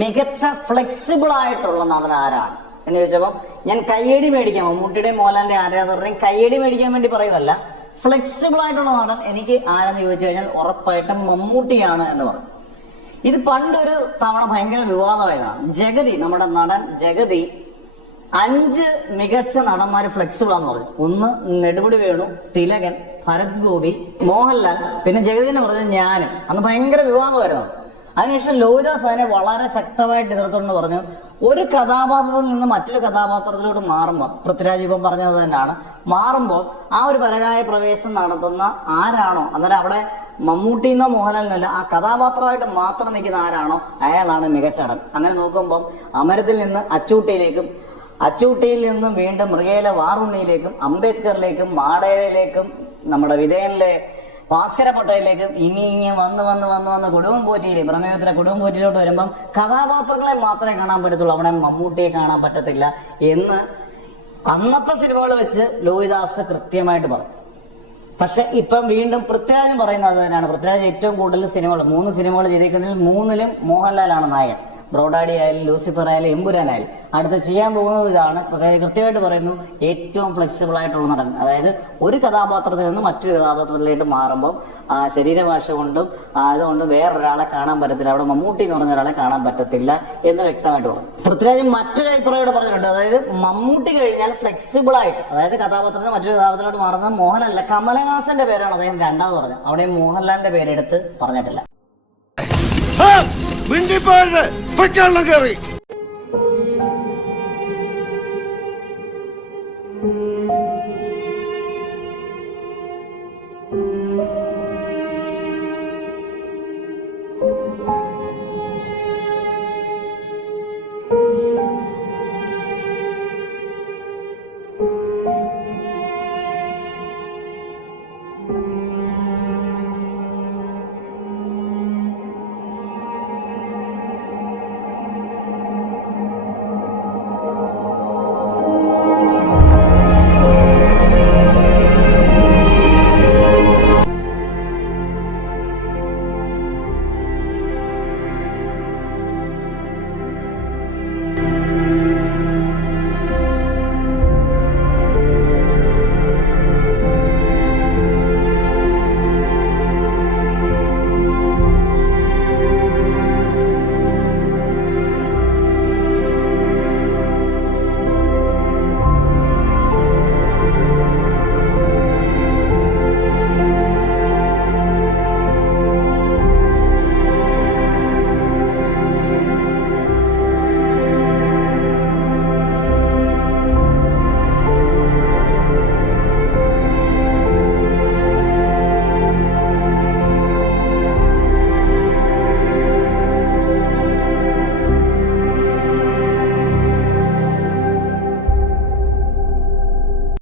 മികച്ച ഫ്ലെക്സിബിൾ ആയിട്ടുള്ള നടൻ ആരാണ് എന്ന് ചോദിച്ചപ്പോൾ ഞാൻ കയ്യടി മേടിക്കാം, മമ്മൂട്ടിയുടെയും മോഹൻലാലിന്റെ ആരാധകരുടെയും കയ്യടി മേടിക്കാൻ വേണ്ടി പറയുമല്ല, ഫ്ലെക്സിബിൾ ആയിട്ടുള്ള നടൻ എനിക്ക് ആരെന്ന് ചോദിച്ചു കഴിഞ്ഞാൽ ഉറപ്പായിട്ടും മമ്മൂട്ടിയാണ് എന്ന് പറഞ്ഞു. ഇത് പണ്ടൊരു തവണ ഭയങ്കര വിവാദമായതാണ്. ജഗതി, നമ്മുടെ നടൻ ജഗതി 5 മികച്ച നടന്മാര് ഫ്ലെക്സിബിൾ ആണെന്ന് പറഞ്ഞു. ഒന്ന് നെടുമുടി വേണു, തിലകൻ, ഭരത് ഗോപി, മോഹൻലാൽ, പിന്നെ ജഗതി എന്ന് പറഞ്ഞു ഞാനും. അന്ന് ഭയങ്കര വിവാദമായിരുന്നു. അതിനുശേഷം ലോഹിതദാസ് അതിനെ വളരെ ശക്തമായിട്ട് എതിർത്തുകൊണ്ട് പറഞ്ഞു, ഒരു കഥാപാത്രത്തിൽ നിന്ന് മറ്റൊരു കഥാപാത്രത്തിലോട്ട് മാറുമ്പോൾ, പൃഥ്വിരാജ് ഇപ്പം പറഞ്ഞത് തന്നെയാണ്, മാറുമ്പോൾ ആ ഒരു പരകായ പ്രവേശം നടത്തുന്ന ആരാണോ, അന്നേരം അവിടെ മമ്മൂട്ടിന്നോ മോഹൻലാലിനല്ല, ആ കഥാപാത്രമായിട്ട് മാത്രം നിൽക്കുന്ന ആരാണോ അയാളാണ് മികച്ച നടൻ. അങ്ങനെ നോക്കുമ്പോൾ അമരത്തിൽ നിന്ന് അച്ചൂട്ടിയിലേക്കും, അച്ചൂട്ടിയിൽ നിന്നും വീണ്ടും മൃഗയിലെ വാറുണ്ണിയിലേക്കും, അംബേദ്കറിലേക്കും, മാടയിലേക്കും, നമ്മുടെ വിധേയനിലെ ഭാസ്കര പട്ടേലിലേക്കും, ഇനി വന്ന് വന്ന് വന്ന് വന്ന് കുടുംബപോറ്റിയിലെ പ്രമേയത്തിലെ കുടുംബപോറ്റിയിലോട്ട് വരുമ്പം കഥാപാത്രങ്ങളെ മാത്രമേ കാണാൻ പറ്റത്തുള്ളൂ, അവിടെ മമ്മൂട്ടിയെ കാണാൻ പറ്റത്തില്ല എന്ന് അന്നത്തെ സിനിമകൾ വെച്ച് ലോഹിതദാസ് കൃത്യമായിട്ട് പറഞ്ഞു. പക്ഷെ ഇപ്പം വീണ്ടും പൃഥ്വിരാജും പറയുന്നത് തന്നെയാണ്. പൃഥ്വിരാജ് ഏറ്റവും കൂടുതൽ സിനിമകൾ 3 സിനിമകൾ ചെയ്തിരിക്കുന്നതിൽ 3ലും മോഹൻലാലാണ് നായകൻ. ബ്രോഡാഡി ആയാലും, ലൂസിഫർ ആയാലും, എമ്പുരാനായാലും. അടുത്ത് ചെയ്യാൻ പോകുന്നത് ഇതാണ്. കൃത്യമായിട്ട് പറയുന്നു, ഏറ്റവും ഫ്ലെക്സിബിൾ ആയിട്ടുള്ള നടൻ. അതായത് ഒരു കഥാപാത്രത്തിൽ നിന്ന് മറ്റൊരു കഥാപാത്രത്തിലേക്ക് മാറുമ്പോൾ ശരീരഭാഷ കൊണ്ടും അതുകൊണ്ടും വേറൊരാളെ കാണാൻ പറ്റത്തില്ല, അവിടെ മമ്മൂട്ടി എന്ന് പറഞ്ഞ ഒരാളെ കാണാൻ പറ്റത്തില്ല എന്ന് വ്യക്തമായിട്ട് പറഞ്ഞു. പൃഥ്വിരാജ് മറ്റൊരു അഭിപ്രായം പറഞ്ഞിട്ടുണ്ട്. അതായത് മമ്മൂട്ടി കഴിഞ്ഞാൽ ഫ്ലെക്സിബിൾ ആയിട്ട്, അതായത് കഥാപാത്രത്തിൽ മറ്റൊരു കഥാപാത്രത്തിലോട്ട് മാറുന്ന മോഹൻലാൽ, കമലഹാസന്റെ പേരാണ് അദ്ദേഹം രണ്ടാമത് പറഞ്ഞത്. അവിടെ മോഹൻലാലിന്റെ പേരെടുത്ത് പറഞ്ഞിട്ടില്ല. മിണ്ടിപ്പോയത്